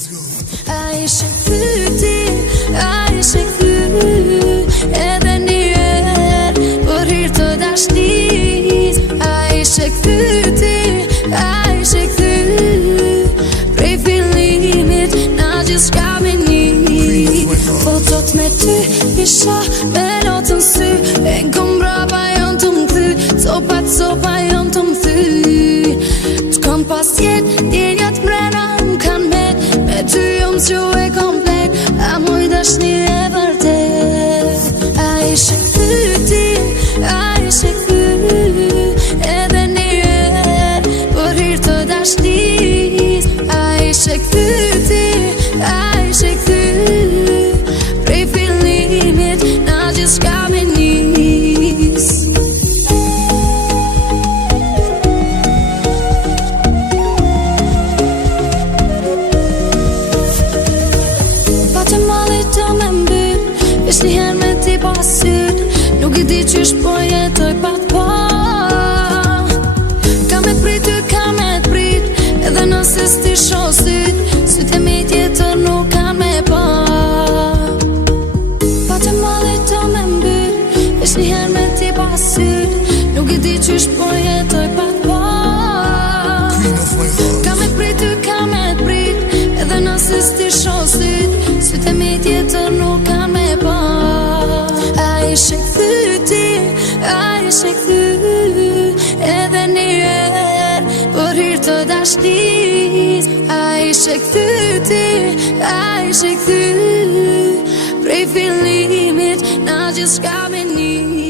A ishe këthy, a ishe këthy edhe njëherë për hir të dashnis. A ishe këthy, a ishe këthy prej fillimit na gjithçka me nis. Fotot me ty pisha me lotën sy, e n'kom brava jon të m'kthy, copa jon të m'thy. T'kom pas jet, djenjat mrena m'kan met, me ty jom që e komplet, a moj dashni e vërtet. A ishe këthy ti, a ishe këthy edhe njëherë për hir të dashnis. A ishe këthy ti, a ishe këthy prej fillimit na gjithçka me nis. Veç njëherë me ti pas syt, nuk I di qysh po jetoj pa t'pa. Ka me t'prit ty, ka me t'prit, edhe nëse s'ti shoh syt, syt e mi tjetër nuk ka me pa. Pa të mallit të me mbyt, veç njëherë me ti pas syt, nuk I di qysh po jetoj pa t'pa. Ka me t'prit ty, ka me t'prit, edhe nëse s'ti shoh syt, syt e mi tjetër nuk ka me pa. A ishe këthy ti, a ishe këthy edhe njëherë për hir të dashnis. A ishe këthy ti, a ishe këthy prej fillimit na gjithçka me nis.